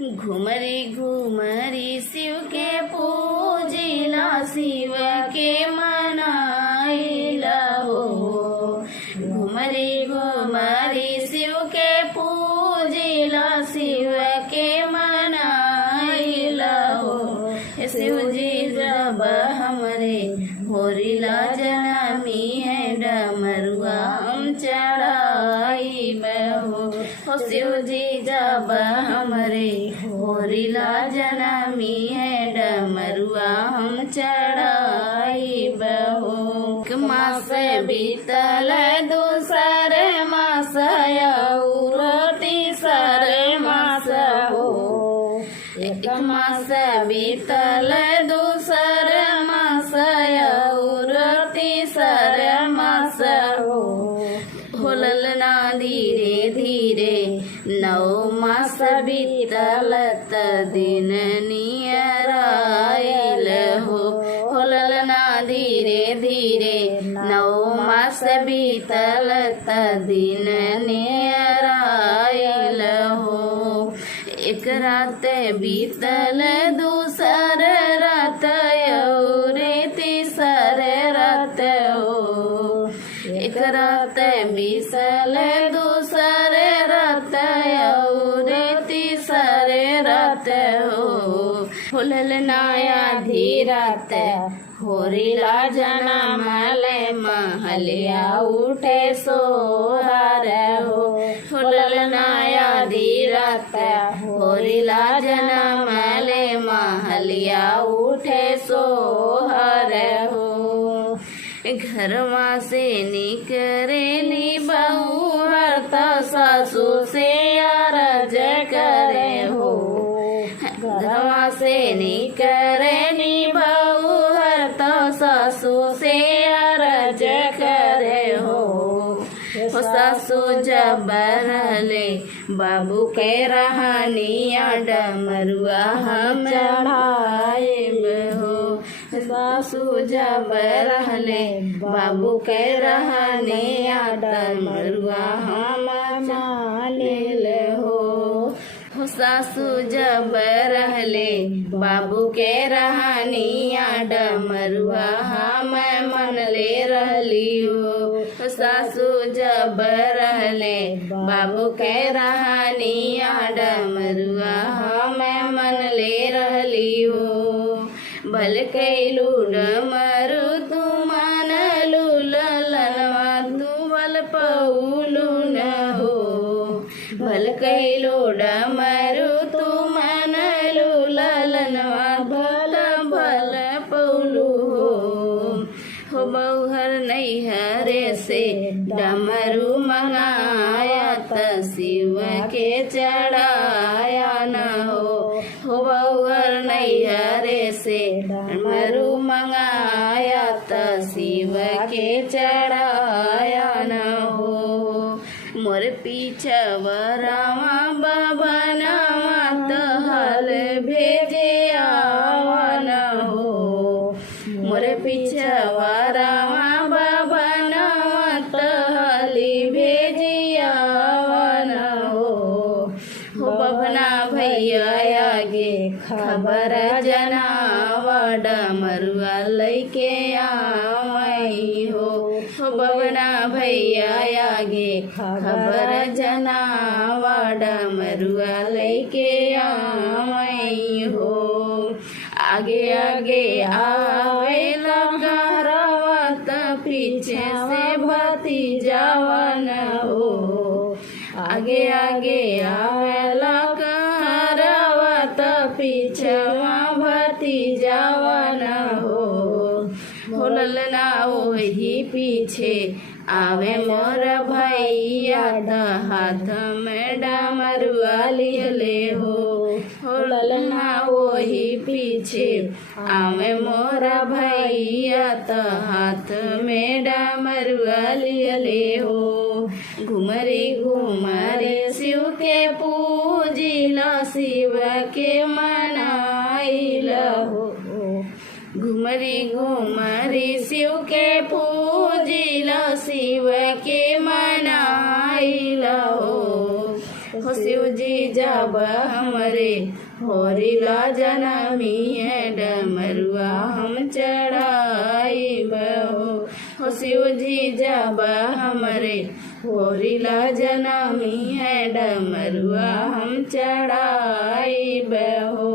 घुमरी घुमरी शिव के पूजिला, शिव के मनाइला हो। घुमरी घुमरी शिव के पूजिला, शिव के मनाइला हो। शिव जी जब हमरे होरिला जनमी है, डमरुआ हम चढ़ाई हो। शिव जी जब हमरे होरिला जनमी है, डमरुआ हम चढ़ाई हो। एक मास बीतल दूसर मास और तीसर मास हो। एक मास बीतल दूसर मास और तीसर मास हो। होलल ना धीरे धीरे 9 मास बीतल त दिन नियराइल हो। होलल ना धीरे धीरे 9 मास बीतल त दिन नियराइल हो। एक रात बीतल दूसर रात और तीसर रात हो। एक रात बीतल दूसर रात और तीसर रात हो। होलल नाया धीरात होरिला जनमल महलिया उठे सोहर हो। होलल नाया धीरात होरिला जनमल महलिया उठे सोहर हो। घरवा से निकरेली बहू हरता सासू से अरज करे हो। घरवा से निकरेली बहू हरता सासू से अरज करे हो। सासू जब रहले बाबू के रहनिया, डमरुआ हम चढ़ाएब हो। सासू जब रहले बाबू के रहनिया, डमरुआ हम मानिल हो। सासू जब रहले बाबू के रहनिया, डमरुआ हम मनले रहली हो। सासू जब रहले बाबू के रहनिया, डमरुआ हम मनले रहली हो। भल कैलू डमरू तू मानलू, ललनवा तू बल पौलू न हो। भल कैलू डमरू तू मानलू, ललनवा भल भल पौलू हो। बहुहर नैहरे से डमरू मंगाया, त शिव के चढ़ाया न हो। बहुहर नैहरे से डमरू मंगाया, त शिव के चढ़ाया न हो। मोर पीछवरावा बाबा नामा त हाल भेजे आवन हो। मोर पीछवरावा बाबा नामा त हाली भेजे आवन हो। बभना भैया आगे खबर जनावा, डमरुआ लैके आवई हो। बभना भैया आगे खबर जनावा, डमरुआ लैके आवई हो। आगे आगे आवेला कहरवा, त पीछे से भतीजावन हो। आगे आगे आवेला कहरवा, त पीछवा भतीजावन हो। होलल ना वही पीछे आवे मोर भैया, त हाथ में डमरुआ लियले हो। होलल ना वही पीछे आवे मोर भैया, त हाथ में डमरुआ लियले हो। घुमरी घुमरी शिव के पूजिला, शिव के मनाइला हो। घुमरी घुमरी शिव के पूजिला, शिव के मनाइला हो। हो शिव जी जब हमरे होरिला जनमी है डमरुआ हम चढ़ाइब हो शिव जी जब हमरे होरिला जनमी है डमरुआ हम चढ़ाइब हो।